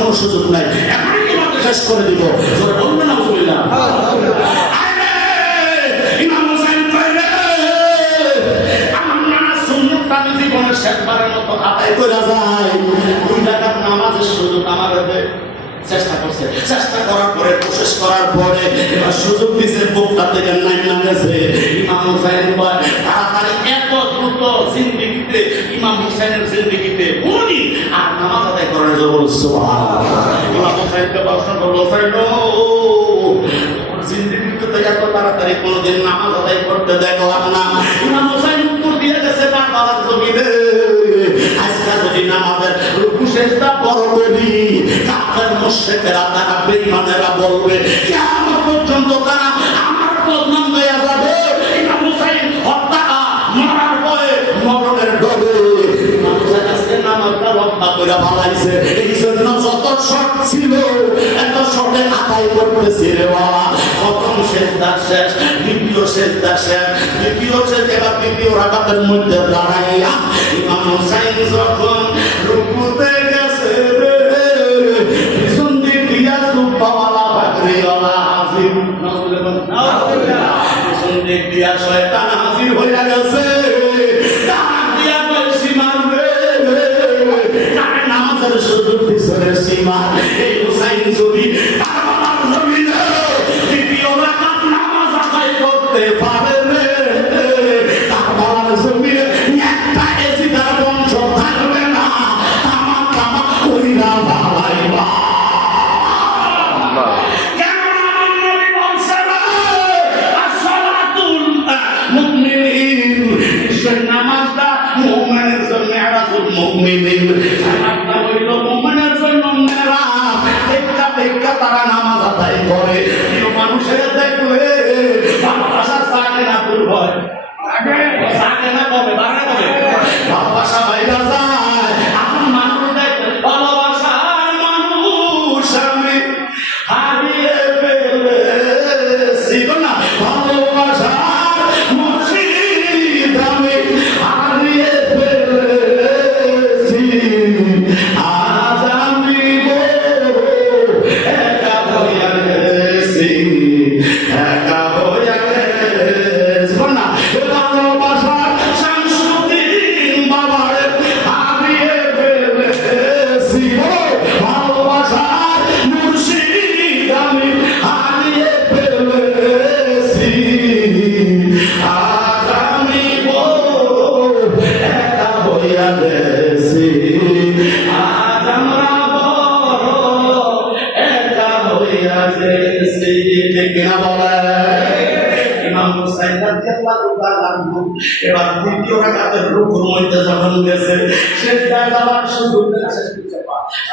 কোনো সুযোগ নাই, এখনই তোমাকে শেষ করে দিব। বলবেন আলহামদুলিল্লাহ। ইমাম হোসেন কইলে আমার নানা সুন্নতটা আমি জীবনের শেষবারের মতো আদায় করে যায়। 2 রাকাত নামাজের সুযোগ আমার চেষ্টা করছে, চেষ্টা করার পরে কোশিশ করার পরে এবার সুযোগ দিছে, বুকটা থেকে নাইমা গেছে। ইমাম হুসাইন কয় তাড়াতাড়ি এত দ্রুত জিন্দেগিতে ইমাম হুসাইনের জিন্দেগিতে উনি আর নামাজ আদায় করার জন্য সুবহানাল্লাহ। ইমাম হুসাইনকে প্রশ্ন করলো, হুসাইন জিন্দেগিতে তো এত তাড়াতাড়ি কোনোদিন নামাজ আদায় করতে দেখলাম না। ইমাম হুসাইন উত্তর দিয়ে গেছে, তার বাবার জমিনে আজকে যদি নামাজের রুকু সেজদা বড় করি, কাফের মুশরিকরা তারা বেঈমানেরা বলবে কিয়ামত পর্যন্ত তারা আমার বদনাম হয়ে যাবে। ইমাম হুসাইন হত্যা মরার ভয়ে মরণের ডরে ইমাম হুসাইন আজকে নামাজটা রক্ষা করে ভালাইছে। এই জন্য যত শর্ত ছিল এত শর্তে আদায় করতেছি রে বাবা। প্রথম সেজদা শেষ, দ্বিতীয় সেজদা শেষ, দ্বিতীয় সেজদা দ্বিতীয় রাকাতের মধ্যে দাঁড়াইয়া ইমাম হুসাইন যখন রুকুতে গেছে পিছন দিক দিয়া সুব্বাওয়ালা বাকরিওয়ালা হাজির, পিছন দিক দিয়া শয়তান হাজির হইয়া গেছে। ডাক দিয়া কইছি মারবে তারে নামাজের সুযোগ পিছনের সীমা। এই হুসাইন যদি কারবালার জমিনে দ্বিতীয় রাকাত নামাজ আদায় করতে পারে রে, কারবালার জমিনে একটা এজিদার বংশ থাকবে না। তামাক তামাক কইরা বাবাইবা। নামাজটা মুমিনের জন্য মেরাজুল মুমিনিন, নামাজটা হইল মুমিনের জন্য মেরাজ। দেখা দেখা তারা নামাজ আদায় করে। প্রিয় মানুষের দেখলে ভালোবাসা থাকে না, দুর্বল থাকে না, কবে বাড়ে কবে ভালোবাসা বাইরা যায়। এখন মানুষ দেখলে ভালোবাসার মানুষ আমি হারিয়ে ফেলেছি না, ভালোবাসা এবার দ্বিতীয় রাকাতের রুকুর মধ্যে যখন গেছে সেজদা যাওয়ার সুযোগ দেয় না,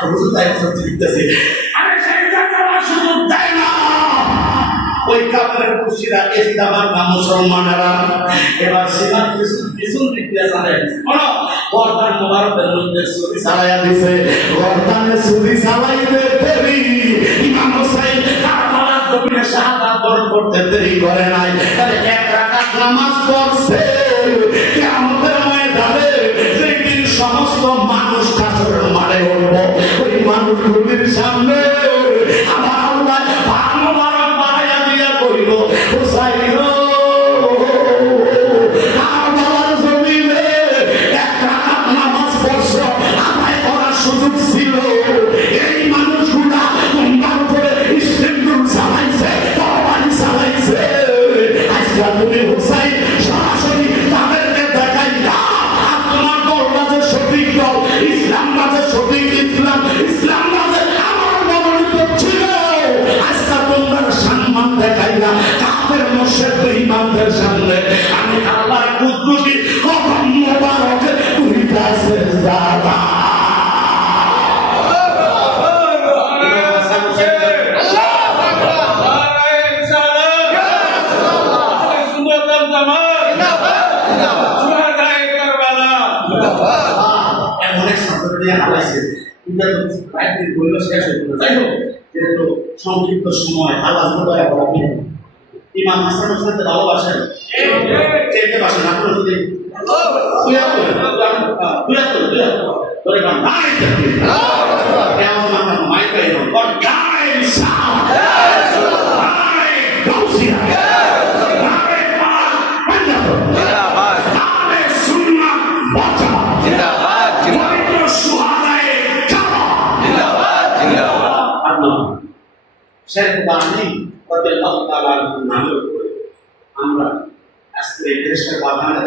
হুজুর তাই দিতেছে, আরে সেজদা যাওয়ার সুযোগ দেয় না। ওই কাফের মুশরিকরা ইসলামের নাম মুসলমানেরা এবার সীমা পিছন দিক দিয়ে চালায় দিছে। বর্তার মোবারকের মধ্যে ছুরি চালাইয়া দিছে। বর্তানে ছুরি চালাইতে দেরি ইমাম হুসাইন কারবালার জমিনে শাহাদাত বরণ করতে দেরি করে নাই। তাহলে 1 রাকাত নামাজ পড়ছে কিয়ামতের ময়দানে যেদিন সমস্ত মানুষ কাফের মারে উঠবে, ওই মানুষগুলির সামনে আমার আল্লাহ মোবারক বাড়াইয়া দিয়া কইল, হুসাইন কারবালার জমিনে 1 রাকাত নামাজ পড়ছো, আদায় করার সুযোগ ছিল। এই মানুষগুলা তোমার উপরে ইস্তেমরুল চালাইছে, তরবারি চালাইছে। আজকে তুমি হুসাইন সরাসরি তাদেরকে দেখাইলা আর তোমার দলটা যে সঠিক দল, ইসলাম যে সঠিক ইসলাম, ইসলাম যে আমার মনোনীত ছিল, আজকে তোমরা সম্মান দেখাইলা কাফের মুশরিক ইমামদের সামনে। আমি আল্লাহর কুদরতি কদম মোবারকে তুই কাছে যাবা। সংক্ষিপ্ত সময় আল্লাহ ইমাম হাসান হোসেনকে ভালোবাসেন, চেয়ে বাসেন। আপনার যদি তোরে কোন নাই তাকবীর কেমন মাথা মাইকে এলো কোন গায় সাউন্ড গায় গাউসিয়া গায় পাক পাঞ্জাব জিন্দাবাদ গায় সুন্নাত বাঁচা জিন্দাবাদ জিন্দাবাদ সুহাদায়ে কাবা জিন্দাবাদ জিন্দাবাদ আল্লাহ শেখ বানি রাদিয়াল্লাহু তাআলা নামের উপরে আমরা আজকে দেশের বাগানে